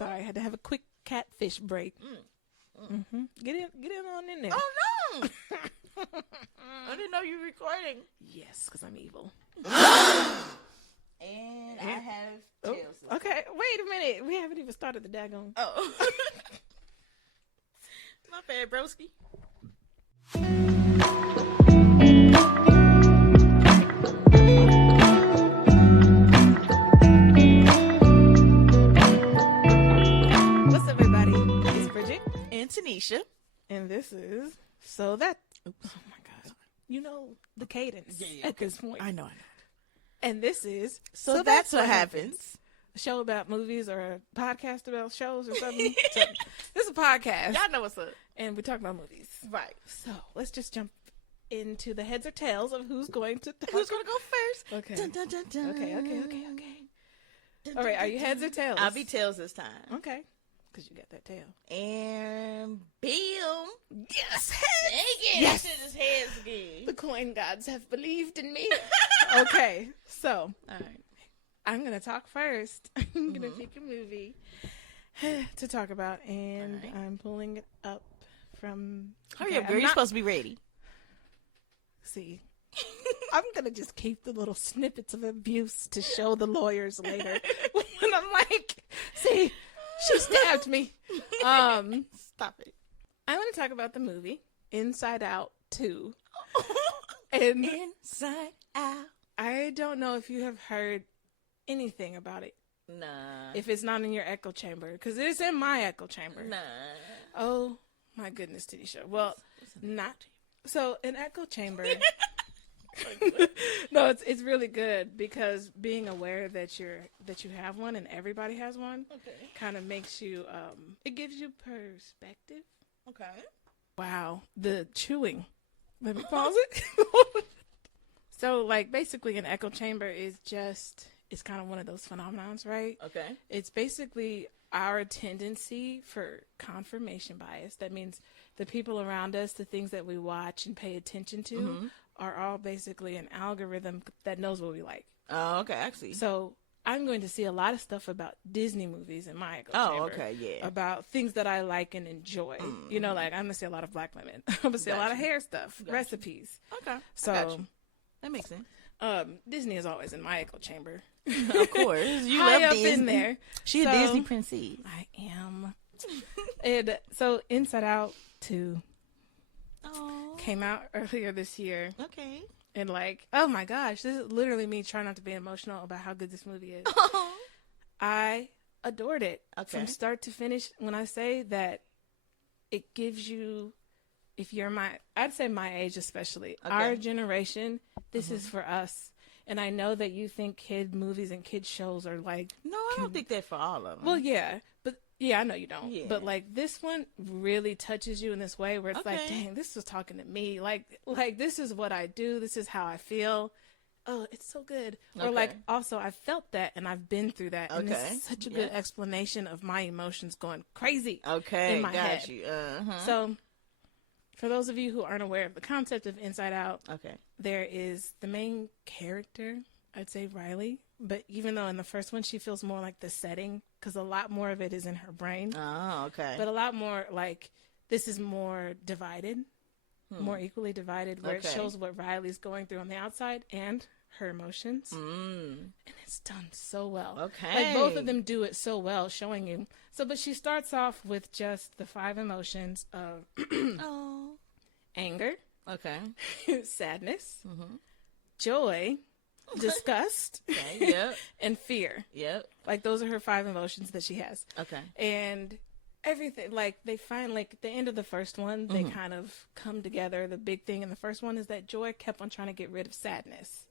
Sorry, I had to have a quick catfish break. Get in on in there. Oh no! I didn't know you were recording. Yes, because I'm evil. And I have tails. Okay, wait a minute. We haven't even started the daggone. Oh. My bad, broski. What's up, everybody? It's Bridgett. And Tanisha. And this is So That... Oops. Oh, my God. You know the cadence at this point. I know. And this is So That's What Happens. A show about movies or a podcast about shows or something. So, this is a podcast. Y'all know what's up. And we talk about movies. Right. So let's just jump into the heads or tails of who's going to talk. Who's going to go first? Okay. Dun, dun, dun, dun. Okay. Dun, All right, dun, are you dun, heads or dun. tails? I'll be tails this time. Okay. Because you got that tail. And bam. Yes, Dang it. Yes. This is heads again. The coin gods have believed in me. Okay, so All right. I'm going to talk first. I'm going to pick a movie to talk about, and All right. I'm pulling it up from... Hurry up, girl. You're supposed to be ready. See, I'm going to just keep the little snippets of abuse to show the lawyers later. When I'm like, see, she stabbed me. Stop it. I want to talk about the movie Inside Out 2. And Inside Out. I don't know if you have heard anything about it. Nah. If it's not in your echo chamber, because it's in my echo chamber. Nah. Oh my goodness, Tanisha. Well, not so an echo chamber. No, it's really good because being aware that you have one and everybody has one kind of makes you it gives you perspective. Okay. Wow, the chewing. Let me pause it. So, like, basically, an echo chamber is just, it's kind of one of those phenomenons, right? Okay. It's basically our tendency for confirmation bias. That means the people around us, the things that we watch and pay attention to, are all basically an algorithm that knows what we like. Oh, okay. I see. So, I'm going to see a lot of stuff about Disney movies in my echo chamber. Oh, okay. Yeah. About things that I like and enjoy. You know, like, I'm going to see a lot of black women. I'm going to see a lot of hair stuff, recipes. Okay. So, that makes sense. Disney is always in my echo chamber. Of course. You High love up Disney. in there. She's a Disney princess. I am. And so Inside Out 2 came out earlier this year. Okay. And like, oh my gosh, this is literally me trying not to be emotional about how good this movie is. I adored it from start to finish. When I say that it gives you, if you're I'd say my age especially, our generation, this is for us. And I know that you think kid movies and kid shows are like... No, I don't think that for all of them. Well, yeah. But yeah, I know you don't. Yeah. But like this one really touches you in this way where it's like, dang, this was talking to me. Like this is what I do. This is how I feel. Oh, it's so good. Or like also I felt that and I've been through that. And it's such a good explanation of my emotions going crazy in my head. You. So for those of you who aren't aware of the concept of Inside Out, there is the main character, I'd say Riley. But even though in the first one she feels more like the setting, because a lot more of it is in her brain. Oh, okay. But a lot more like this is more divided, more equally divided, where it shows what Riley's going through on the outside and her emotions. And it's done so well. Okay. Like both of them do it so well, showing you. So, but she starts off with just the 5 emotions of anger, sadness, joy, disgust, and fear. Yep. Like those are her 5 emotions that she has. Okay. And everything, like they find, like at the end of the first one, they kind of come together. The big thing in the first one is that Joy kept on trying to get rid of sadness.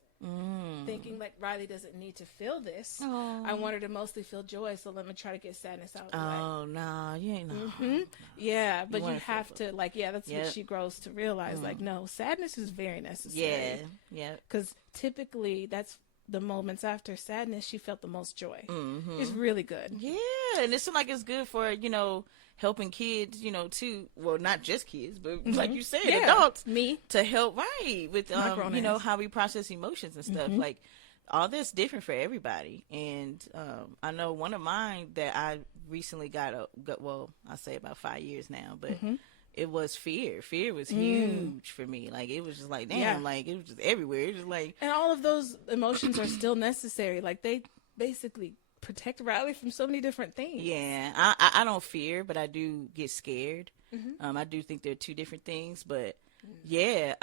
Thinking like Riley doesn't need to feel this. I want her to mostly feel joy, so let me try to get sadness out of the way. Oh no, you ain't no. Yeah, but you have to like, that's what she grows to realize. Like, no, sadness is very necessary. Yeah. Because typically that's the moments after sadness she felt the most joy. It's really good. Yeah, and it seems like it's good for helping kids, too. Well, not just kids, but like you said, adults. Me to help with how we process emotions and stuff. Like all that's different for everybody. And I know one of mine that I recently well, I'll say about 5 years now, but it was fear. Fear was huge for me. Like, it was just like, damn, like, it was just everywhere. It was just like... And all of those emotions are still necessary. Like, they basically protect Riley from so many different things. Yeah. I don't fear, but I do get scared. I do think they're two different things, but yeah,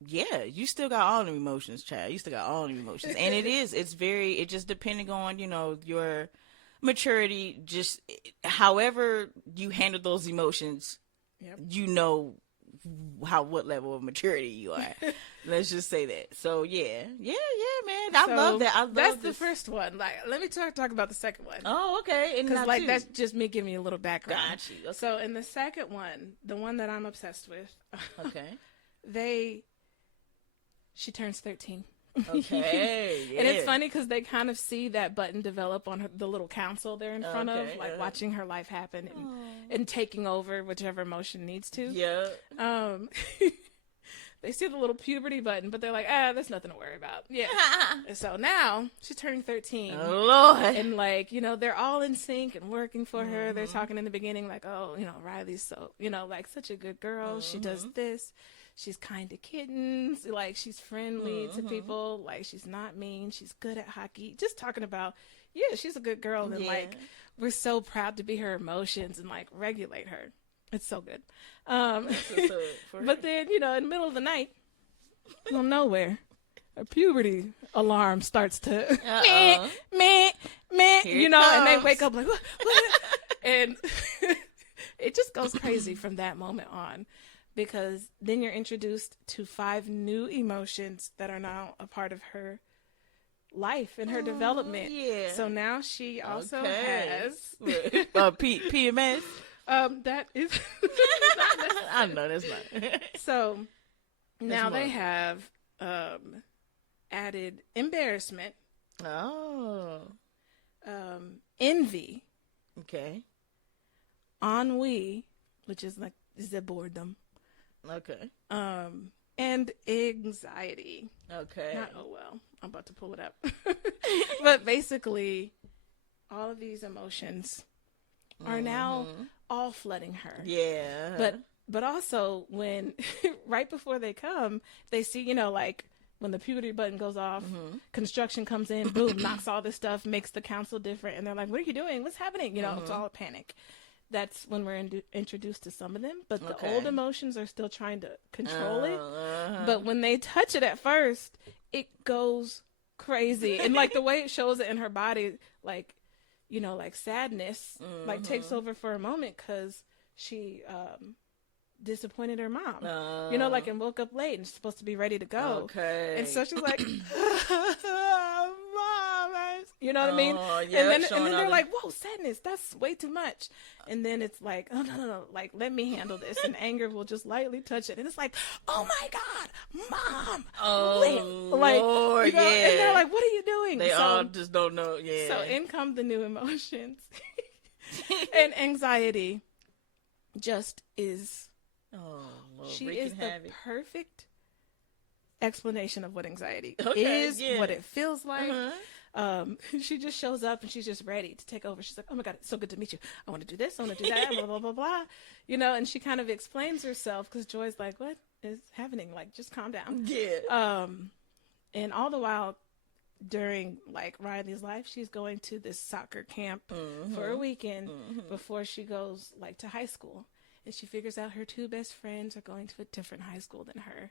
you still got all the emotions, child. You still got all the emotions. And it just depending on, you know, your maturity, just however you handle those emotions, you know what level of maturity you are. Let's just say that. So yeah, man. I love that. That's the first one. Like, let me talk about the second one. Oh, okay. Because like that's just me giving you a little background. Got you. Okay. So in the second one, the one that I'm obsessed with, okay, she turns 13. Okay. Yeah. And it's funny because they kind of see that button develop on the little council they're in front of, like watching her life happen and taking over whichever emotion needs to. Yeah. They see the little puberty button, but they're like, there's nothing to worry about. Yeah. And so now she's turning 13. Oh, Lord. And like, you know, they're all in sync and working for her. They're talking in the beginning like, oh, you know, Riley's so, you know, like such a good girl. She does this. She's kind to kittens. Like, she's friendly to people. Like, she's not mean. She's good at hockey. Just talking about, she's a good girl. And like, we're so proud to be her emotions and like regulate her. It's so good. But then, you know, in the middle of the night, from nowhere, a puberty alarm starts to meh, you know, and they wake up like, what? And it just goes crazy from that moment on, because then you're introduced to 5 new emotions that are now a part of her life and her development. Yeah. So now she also has PMS. That is I know that's not. So now they have added embarrassment. Oh. Envy. Okay. Ennui, which is like the boredom. Okay. And anxiety. Okay. I'm about to pull it up. But basically, all of these emotions are now all flooding her. Yeah. But also when right before they come, they see, you know, like when the puberty button goes off, construction comes in, boom, knocks all this stuff, makes the council different, and they're like, "What are you doing? What's happening?" You know, it's all a panic. That's when we're introduced to some of them, but the old emotions are still trying to control it. But when they touch it at first, it goes crazy, and like the way it shows it in her body, like, you know, like sadness, like takes over for a moment because she disappointed her mom, you know, like, and woke up late and is supposed to be ready to go. Okay. And so she's like, Mom, you know what I mean? Yeah, and then they're like, whoa, sadness, that's way too much. And then it's like, oh, no, like, let me handle this. And anger will just lightly touch it. And it's like, oh my God, Mom. Oh, like, Lord, you know, yeah. And they're like, what are you doing? They all just don't know, yeah. So in come the new emotions. And anxiety just is, she is the perfect explanation of what anxiety is, what it feels like. She just shows up and she's just ready to take over. She's like, oh my God, it's so good to meet you. I want to do this. I want to do that. Blah, blah, blah, blah. You know, and she kind of explains herself because Joy's like, what is happening? Like, just calm down. Yeah. And all the while during like Riley's life, she's going to this soccer camp for a weekend before she goes like to high school. And she figures out her 2 best friends are going to a different high school than her.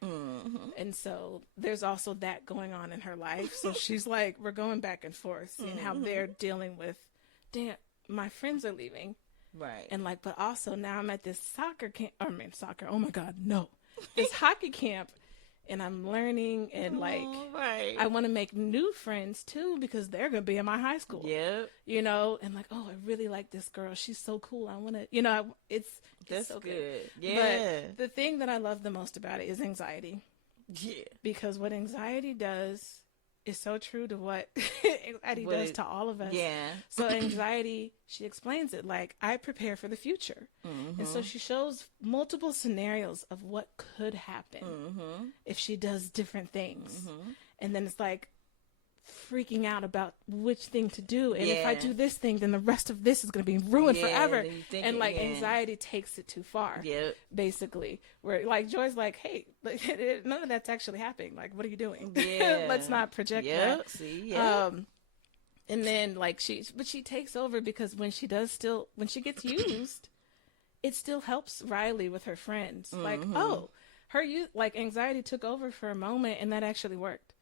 And so there's also that going on in her life. So she's like, we're going back and forth, seeing how they're dealing with, damn, my friends are leaving. Right. And like, but also now I'm at this soccer camp. Oh my God, no. This hockey camp. And I'm learning and like, I want to make new friends too, because they're going to be in my high school. Yep. You know, and like, oh, I really like this girl. She's so cool. I want to, you know, it's so good. Yeah. But the thing that I love the most about it is anxiety. Yeah. Because what anxiety does is so true to what anxiety does to all of us. Yeah. So anxiety, she explains it like, I prepare for the future. And so she shows multiple scenarios of what could happen if she does different things. And then it's like, freaking out about which thing to do, and if I do this thing, then the rest of this is going to be ruined forever. And like anxiety takes it too far. Basically, where like Joy's like, hey, none of that's actually happening. Like, what are you doing? Let's not project that. And then like she takes over, because when she gets used, it still helps Riley with her friends. Like, like anxiety took over for a moment, and that actually worked.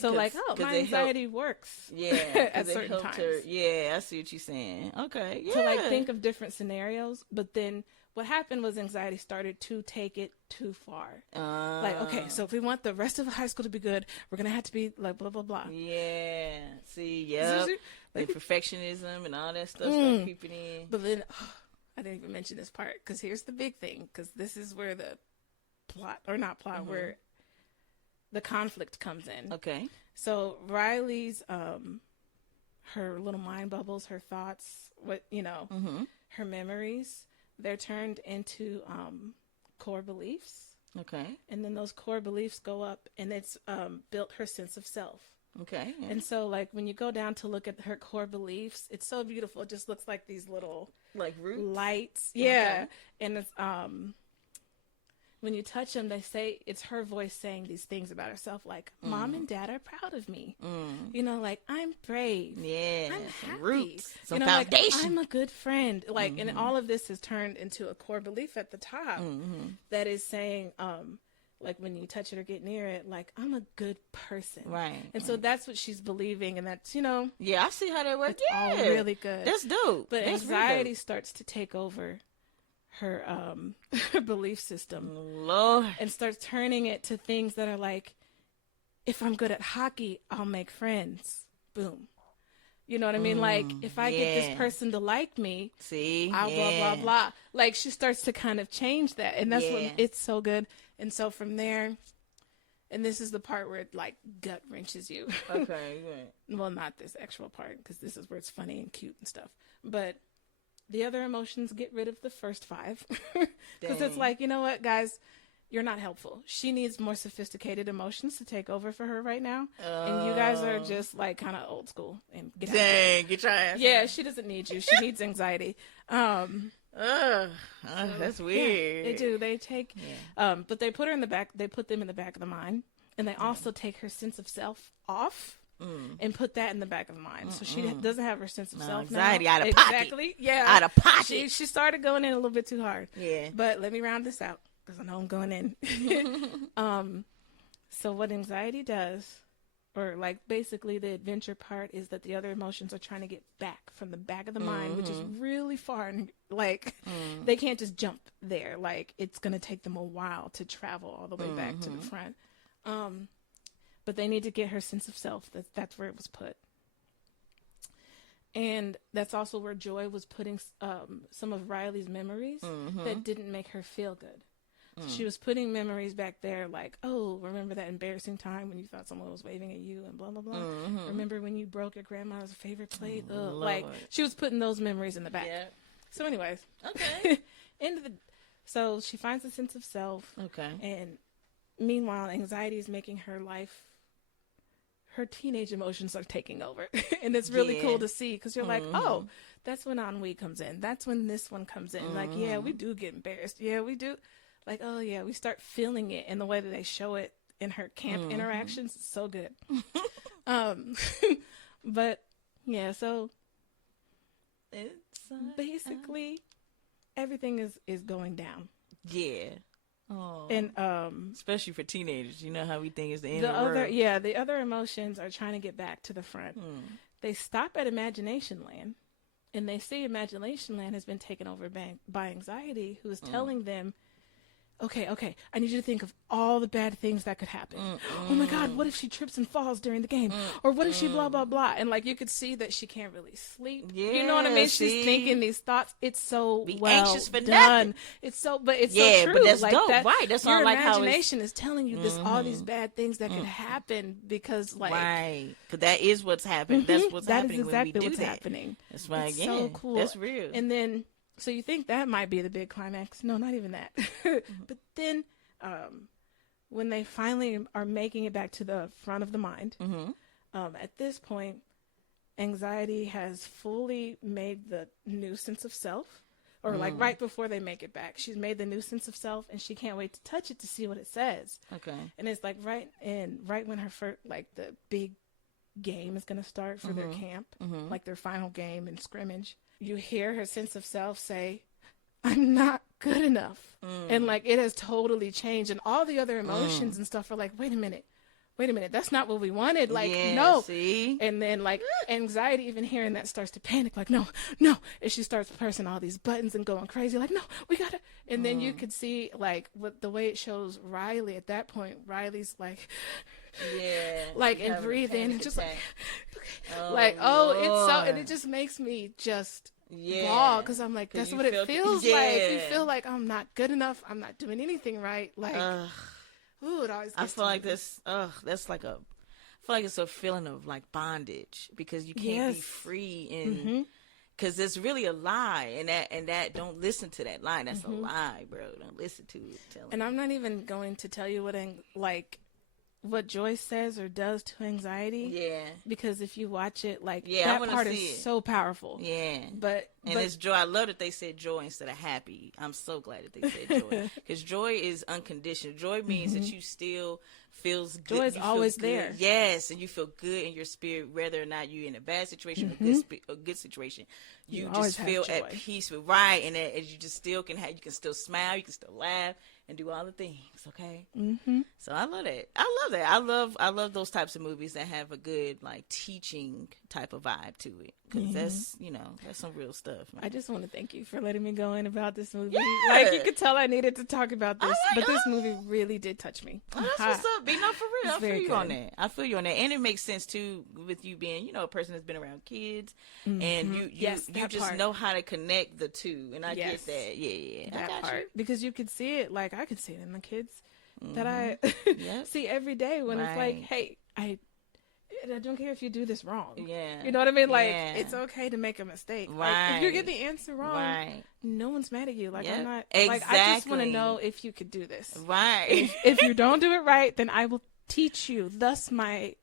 So like, my anxiety works. At certain times. I see what you're saying. Okay. To like think of different scenarios, but then what happened was anxiety started to take it too far. Like, okay, so if we want the rest of high school to be good, we're gonna have to be like blah blah blah. Like perfectionism and all that stuff start creeping in. But then I didn't even mention this part, because here's the big thing, because this is where the where the conflict comes in. Okay. So Riley's her little mind bubbles, her thoughts, her memories, they're turned into core beliefs. Okay. And then those core beliefs go up, and it's built her sense of self. Okay. Yeah. And so like when you go down to look at her core beliefs, it's so beautiful. It just looks like these little like roots? Lights. Yeah. Okay. And it's when you touch them, they say it's her voice saying these things about herself, like, Mom and Dad are proud of me. Like, I'm brave. I'm happy. Roots. Some Like, foundation. I'm a good friend. Like, and all of this is turned into a core belief at the top that is saying, like, when you touch it or get near it, like, I'm a good person. Right. And so that's what she's believing, and that's, Yeah, I see how that works. All really good. That's dope. But that's anxiety starts to take over her belief system, Lord, and starts turning it to things that are like, if I'm good at hockey, I'll make friends. Boom. You know what I mean? Like, if I get this person to like me, I'll blah blah blah. Like, she starts to kind of change that, and that's what it's so good. And so from there, and this is the part where it like gut wrenches you. Okay. Well, not this actual part, because this is where it's funny and cute and stuff, but the other emotions get rid of the first 5. Because it's like, you know what, guys? You're not helpful. She needs more sophisticated emotions to take over for her right now. And you guys are just like kind of old school. And get your ass. Yeah, she doesn't need you. She needs anxiety. That's weird. Yeah, they do. They take, but they put her in the back. They put them in the back of the mind. And they also take her sense of self off. And put that in the back of the mind. So she doesn't have her sense of self anxiety now. Out of pocket. Exactly. Yeah. Out of pocket. She started going in a little bit too hard. Yeah. But let me round this out, because I know I'm going in. So what anxiety does, or like basically the adventure part, is that the other emotions are trying to get back from the back of the mind, which is really far. And like, they can't just jump there. Like, it's going to take them a while to travel all the way back to the front. But they need to get her sense of self. That's where it was put. And that's also where Joy was putting some of Riley's memories that didn't make her feel good. So she was putting memories back there like, oh, remember that embarrassing time when you thought someone was waving at you and blah, blah, blah. Remember when you broke your grandma's favorite plate? Like, she was putting those memories in the back. Yeah. So anyways. Okay. So she finds a sense of self. Okay. And meanwhile, anxiety is making her life, her teenage emotions are taking over. And it's really cool to see, because you're like, oh, that's when ennui comes in. That's when this one comes in. Like, yeah, we do get embarrassed. Yeah, we do. Like, oh, yeah, we start feeling it in the way that they show it in her camp interactions. It's so good. But, yeah, so it's basically everything is going down. Yeah. Oh. And especially for teenagers, you know how we think is the end of the world. Yeah, the other emotions are trying to get back to the front. They stop at Imagination Land, and they see Imagination Land has been taken over by anxiety, who is telling them, okay, I need you to think of all the bad things that could happen. Oh my God, what if she trips and falls during the game? Or what if she blah, blah, blah? And like, you could see that she can't really sleep. Yeah, you know what I mean? She's thinking these thoughts. It's so anxious for done. Nothing. It's so true. But that's like dope. That, right. That's your all like imagination is telling you this, all these bad things that could happen because like. Right. Because that is what's happening. That's what's happening that is exactly when we do what's that. happening. That's right. It's so cool. That's real. And then, so you think that might be the big climax. No, not even that. But then, when they finally are making it back to the front of the mind, At this point, anxiety has fully made the new sense of self, or like right before they make it back, she's made the new sense of self, and she can't wait to touch it to see what it says. Okay. And it's like right when her first, like the big game is going to start for their camp, like their final game and scrimmage, you hear her sense of self say, I'm not good enough. And like it has totally changed, and all the other emotions and stuff are like, wait a minute, that's not what we wanted. Like, no. See? And then like anxiety, even hearing that, starts to panic, like, no. And she starts pressing all these buttons and going crazy, like, no, we gotta. And then you could see like with the way it shows Riley at that point, Riley's like, like, and breathe in and just like, like, it's so, and it just makes me just ball, because I'm like, that's what it feels like. You feel like I'm not good enough. I'm not doing anything right. Like, ooh, it always gets I feel like this. That's like I feel like it's a feeling of like bondage, because you can't be free in, because it's really a lie, and that don't listen to that lie. That's a lie, bro. Don't listen to it. And I'm not even going to tell you what Joyce says or does to anxiety. Yeah. Because if you watch it, like, that part is so powerful. Yeah. But it's joy. I love that they said joy instead of happy. I'm so glad that they said joy. Because joy is unconditional. Joy means that you still feels good. Joy is always there. Yes. And you feel good in your spirit, whether or not you're in a bad situation or a good situation. You just feel at peace with, right. And that you just still you can still smile, you can still laugh and do all the things. Okay. So I love that. I love those types of movies that have a good like teaching type of vibe to it, because that's some real stuff, man. I just want to thank you for letting me go in about this movie. Like, you could tell I needed to talk about this, but this movie really did touch me. Oh, that's what's up. No, for real. I feel you on that. And it makes sense too, with you being a person that's been around kids, and you just know how to connect the two, and I get that. Yeah, that part, because you could see it. Like, I could see it in the kids that I see every day when it's like, hey, I don't care if you do this wrong. Yeah. You know what I mean? Like, it's okay to make a mistake. Right. Like, if you get the answer wrong, no one's mad at you. Like, I'm not, exactly. Like, I just want to know if you could do this. Right. If you don't do it right, then I will teach you. Thus my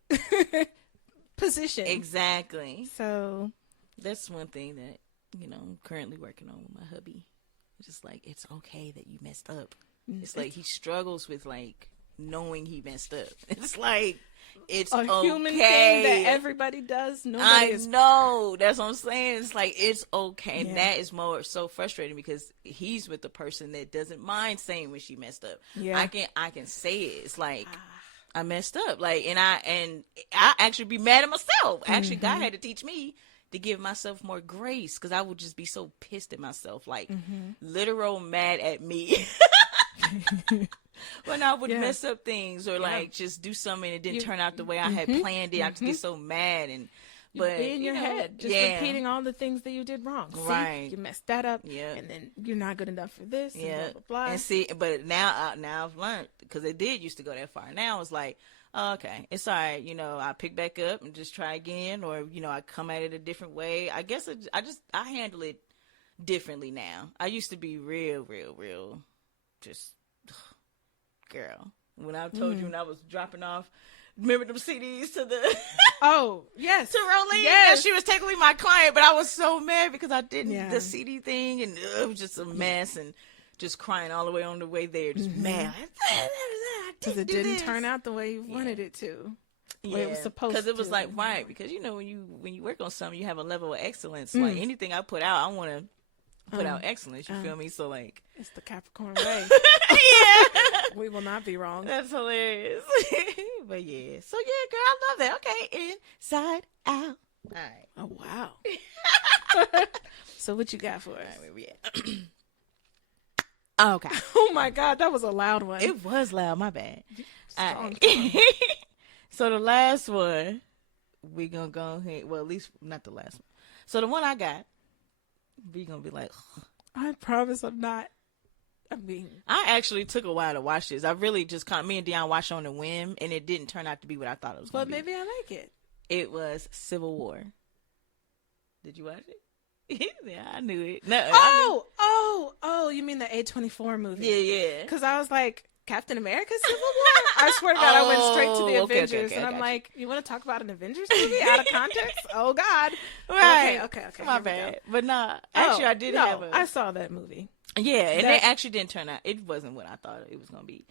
position. Exactly. So that's one thing that, I'm currently working on with my hubby. Just like, it's okay that you messed up. It's like he struggles with like knowing he messed up. It's like, it's a human thing that everybody does. I know. That's what I'm saying. It's like, it's okay. And that is so frustrating, because he's with the person that doesn't mind saying when she messed up. Yeah. I can say it. It's like, I messed up. Like, and I actually be mad at myself. Actually, God had to teach me to give myself more grace, because I would just be so pissed at myself, like literal mad at me. When I would mess up things, or like just do something and it didn't turn out the way I had planned it, I just get so mad, and but in your head, just repeating all the things that you did wrong. Right, see, you messed that up, and then you're not good enough for this. And blah blah blah. And see, but now I've learned, because it did used to go that far. Now it's like, oh, okay, it's all right. I pick back up and just try again, or I come at it a different way. I guess I handle it differently now. I used to be real, just. Girl, when I told you when I was dropping off, remember them CDs to the oh yes to Rolene? Yes, she was technically my client, but I was so mad because I didn't the CD thing, and it was just a mess, and just crying all the way on the way there, just mad because it didn't turn out the way you wanted it to. Yeah, it was supposed to. Because it was like, right, because when you work on something, you have a level of excellence. Like, anything I put out, I want to put out excellence. You feel me? So like, it's the Capricorn way. We will not be wrong. That's hilarious. But yeah. So yeah, girl, I love that. Okay, inside out. All right. Oh wow. So what you got for us? Where we at? Okay. Oh my God, that was a loud one. It was loud. My bad. All right. So the last one, we gonna go ahead. Well, at least not the last one. So the one I got, we gonna be like, I promise I'm not. I actually took a while to watch this. I really just me and Dion watched on a whim, and it didn't turn out to be what I thought it was going to be. But maybe I like it. It was Civil War. Did you watch it? Yeah, I knew it. No, oh, you mean the A24 movie? Yeah. Because I was like, Captain America Civil War? I swear to God, I went straight to the Avengers, okay, and I'm like, you want to talk about an Avengers movie out of context? Oh God. Right. Okay. My bad. But nah, actually, I saw that movie. Yeah, and it actually didn't turn out. It wasn't what I thought it was gonna be,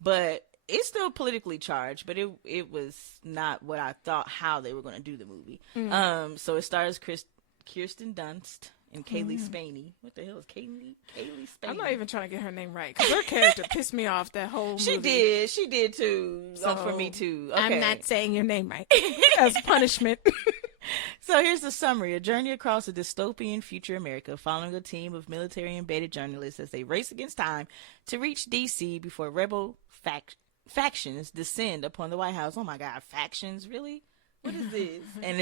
but it's still politically charged. But it was not what I thought how they were gonna do the movie. So it stars Kirsten Dunst and Kaylee Spaney. What the hell is Kaylee Spaney? I'm not even trying to get her name right because her character pissed me off that whole movie. She did too. So for me too. Okay. I'm not saying your name right as punishment. So here's the summary. A journey across a dystopian future America following a team of military-embedded journalists as they race against time to reach D.C. before rebel factions descend upon the White House. Oh my God, factions? Really? What is this? And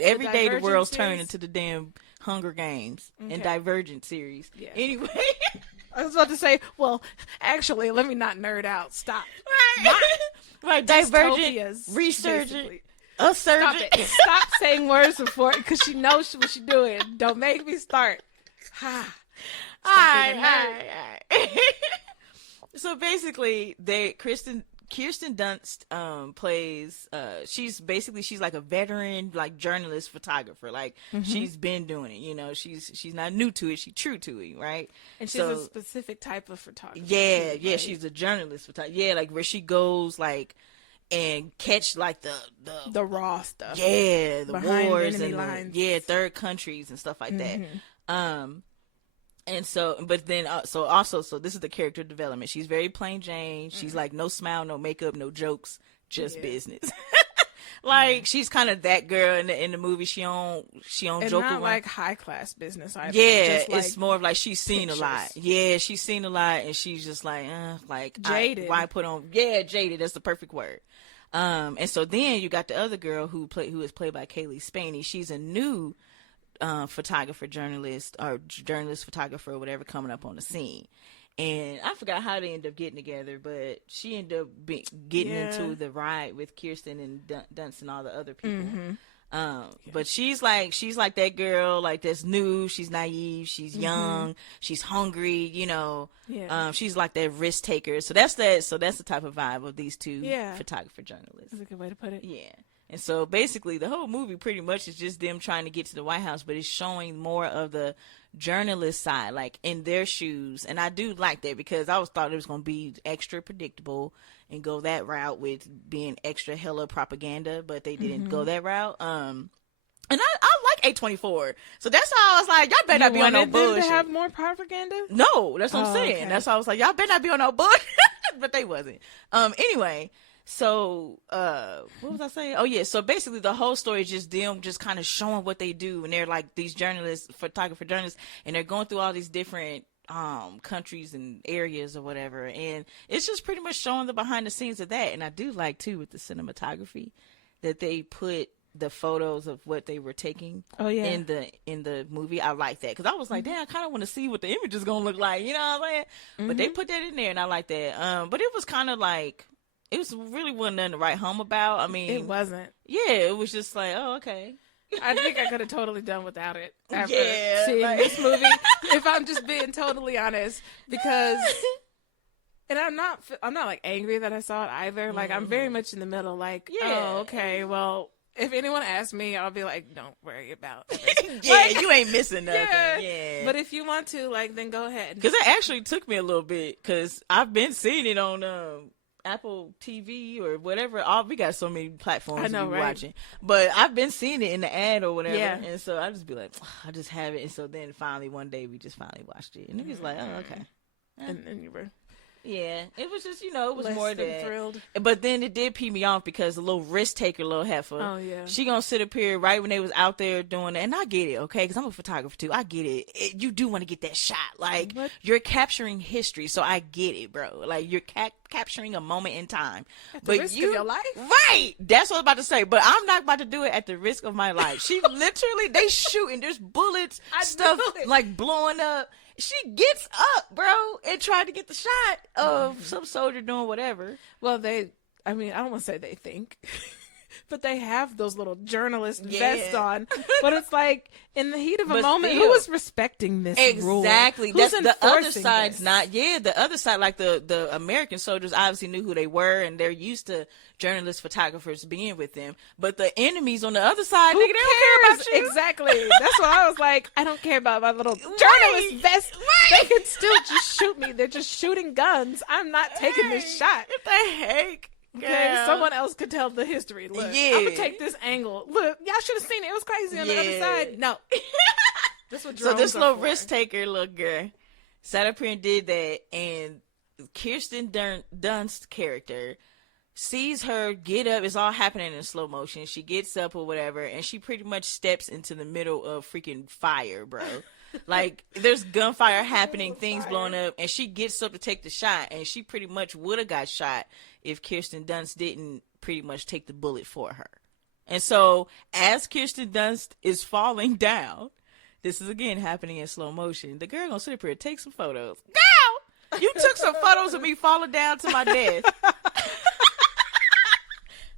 every day the world's turning into the damn Hunger Games and Divergent series. Yeah. Anyway. I was about to say, well, actually, let me not nerd out. Stop. Right. Divergent, resurgent. Stop saying words before, because she knows what she's doing. Don't make me start. All right. So basically, Kirsten Dunst plays. She's like a veteran, like journalist photographer. Like she's been doing it. You know, she's not new to it. She's true to it, right? And she's a specific type of photographer. Yeah, too, right? She's a journalist photographer. Yeah, like where she goes like and catch like the raw stuff. Yeah, the behind wars enemy and lines. Third countries and stuff like that. And so, but then, so this is the character development. She's very plain Jane. She's like no smile, no makeup, no jokes, just business. Like she's kind of that girl in the movie. She don't and joke not around. Like high class business either. Yeah, just like it's more of like she's seen pictures. a lot. Yeah, she's seen a lot, and she's just like jaded. Why put on? Yeah, jaded. That's the perfect word. And so then you got the other girl who is played by Kaylee Spaney. She's a new journalist photographer or whatever coming up on the scene. And I forgot how they ended up getting together, but she ended up getting into the ride with Kirsten and Dunst and all the other people. But she's like that girl, like that's new. She's naive. She's young. She's hungry. You know. Yeah. She's like that risk taker. So that's the type of vibe of these two photographer journalists. That's a good way to put it. Yeah. And so basically the whole movie pretty much is just them trying to get to the White House, but it's showing more of the journalist side, like in their shoes. And I do like that because I thought it was going to be extra predictable and go that route with being extra hella propaganda, but they didn't go that route. And I like A24. So that's how I was like, y'all better not be on no bullshit. To have more propaganda? No, that's what I'm saying. Okay. That's how I was like, y'all better not be on no bullshit. But they wasn't. Anyway. So, what was I saying? Oh yeah. So basically the whole story is just them just kind of showing what they do. And they're like these photographer journalists, and they're going through all these different, countries and areas or whatever. And it's just pretty much showing the behind the scenes of that. And I do like too with the cinematography that they put the photos of what they were taking in the movie. I like that. Cause I was like, damn, I kind of want to see what the image is going to look like. You know what I'm saying? But they put that in there and I like that. But it was kind of like, it really wasn't nothing to write home about. I mean, it wasn't. Yeah, it was just like, oh, okay. I think I could have totally done without it after seeing this movie, if I'm just being totally honest. Because, and I'm not like angry that I saw it either. Like I'm very much in the middle. Like, oh, okay, well, if anyone asks me, I'll be like, don't worry about it. Like, you ain't missing nothing. Yeah. But if you want to, like, then go ahead. Because it actually took me a little bit. Because I've been seeing it on Apple TV or whatever. We got so many platforms to be watching, but I've been seeing it in the ad or whatever, and so I just be like, I just have it. And so then finally one day we just finally watched it, and it was like, oh, okay. And you were. Yeah, it was just, it was less more than thrilled. But then it did pee me off because the little risk taker, little heifer, she gonna sit up here right when they was out there doing it. And I get it, okay, because I'm a photographer too. I get it. You do want to get that shot. Like, you're capturing history, so I get it, bro. Like, you're capturing a moment in time. At the risk of your life? Right. That's what I was about to say. But I'm not about to do it at the risk of my life. She literally, they shooting. There's bullets, stuff like blowing up. She gets up, bro, and tried to get the shot of some soldier doing whatever. Well, I don't want to say they think. but they have those little journalist vests on. But it's like, in the heat of a moment, who is respecting this rule? Exactly. That's the other side's not. Yeah, the other side, like the American soldiers obviously knew who they were, and they're used to journalist photographers being with them. But the enemies on the other side, nigga, they don't care about you. Exactly. That's why I was like, I don't care about my little journalist vest. They can still just shoot me. They're just shooting guns. I'm not taking this shot. What the heck? Okay, someone else could tell the history. Look, I'm gonna take this angle. Look, y'all should have seen it. It was crazy on the other side. No. That's what drones so this little for. risk taker little girl sat up here and did that, and Kirsten Dunst's character sees her get up. It's all happening in slow motion. She gets up or whatever, and she pretty much steps into the middle of freaking fire, bro. Like, there's gunfire happening, things blowing up, and she gets up to take the shot, and she pretty much would have got shot if Kirsten Dunst didn't pretty much take the bullet for her. And so, as Kirsten Dunst is falling down, this is again happening in slow motion, the girl gonna sit up here and take some photos. Girl! You took some photos of me falling down to my death.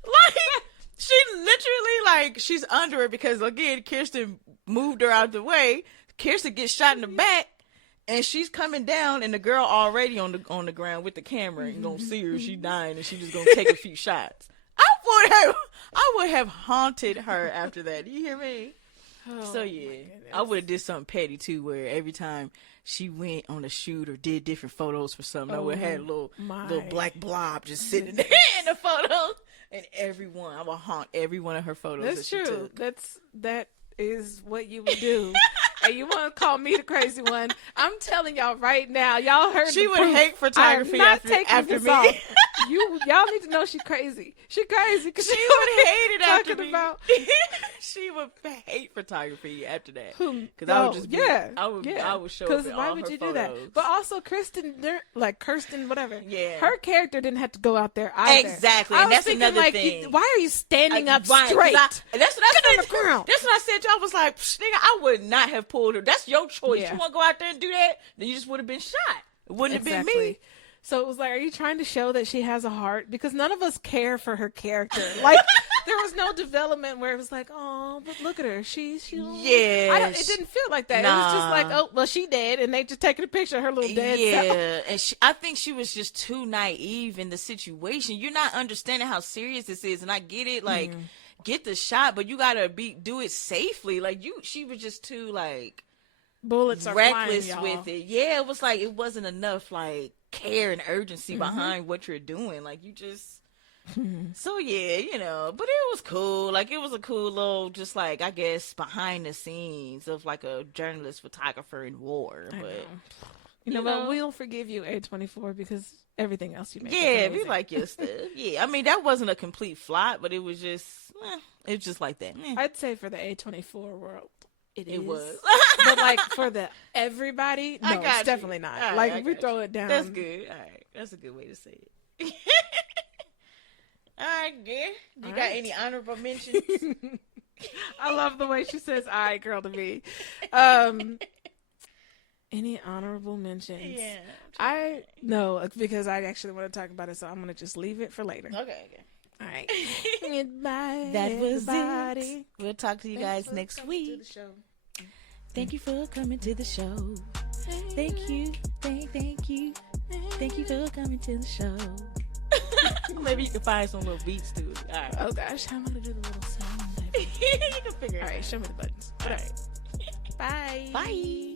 Like, she literally, like, she's under it because, again, Kirsten moved her out the way. Kirsten gets shot in the back, and she's coming down, and the girl already on the ground with the camera and gonna see her. She dying, and she just gonna take a few shots. I would have haunted her after that. You hear me? Oh, so yeah, I would have did something petty too, where every time she went on a shoot or did different photos for something, I would have had a little black blob just sitting there in the photo, and I would haunt every one of her photos. That's true. That is what you would do. And you want to call me the crazy one? I'm telling y'all right now. Y'all heard she would hate photography after me. Off. Y'all need to know she's crazy. She crazy because she would hate it after me. She would hate photography after that. Because I would just I would show up in all her photos. Do that? But also Kirsten, whatever. Yeah, her character didn't have to go out there either. Exactly, and that's another thing. Why are you standing up straight? That's what I said. That's what I said. Y'all was like, nigga, I would not have pulled her. That's your choice. You want to go out there and do that? Then you just would have been shot. It wouldn't have been me. So it was like, are you trying to show that she has a heart? Because none of us care for her character. Like, there was no development where it was like, oh, but look at her. She it didn't feel like that. Nah. It was just like, oh, well, she dead. And they just taking a picture of her little dead self. And I think she was just too naive in the situation. You're not understanding how serious this is. And I get it. Like, get the shot, but you got to do it safely. Like, she was just too, like, bullets are reckless flying, with it. Yeah, it was like, it wasn't enough, like, care and urgency behind what you're doing. Like, you just so yeah, but it was cool. Like, it was a cool little, just like, I guess, behind the scenes of like a journalist photographer in war. But you know what, we'll forgive you, A24, because everything else you made, we like your stuff. I mean, that wasn't a complete flop, but it was just like that. I'd say for the A24 world it was. But like for the everybody, no, it's definitely not. Right, like, we throw it down. That's good. All right. That's a good way to say it. All right, good. You got any honorable mentions? I love the way she says, all right, girl, to me. Any honorable mentions? Yeah. No, because I actually want to talk about it, so I'm going to just leave it for later. Okay. All right. Goodbye. That was it. We'll talk to you guys next week. Thank you for coming to the show. Thank you. Thank you. Thank you for coming to the show. Maybe you can find some little beats to it. All right. Oh gosh, how am I gonna do the little sound? You can figure it out. All right, show me the buttons. All right. Bye. Bye.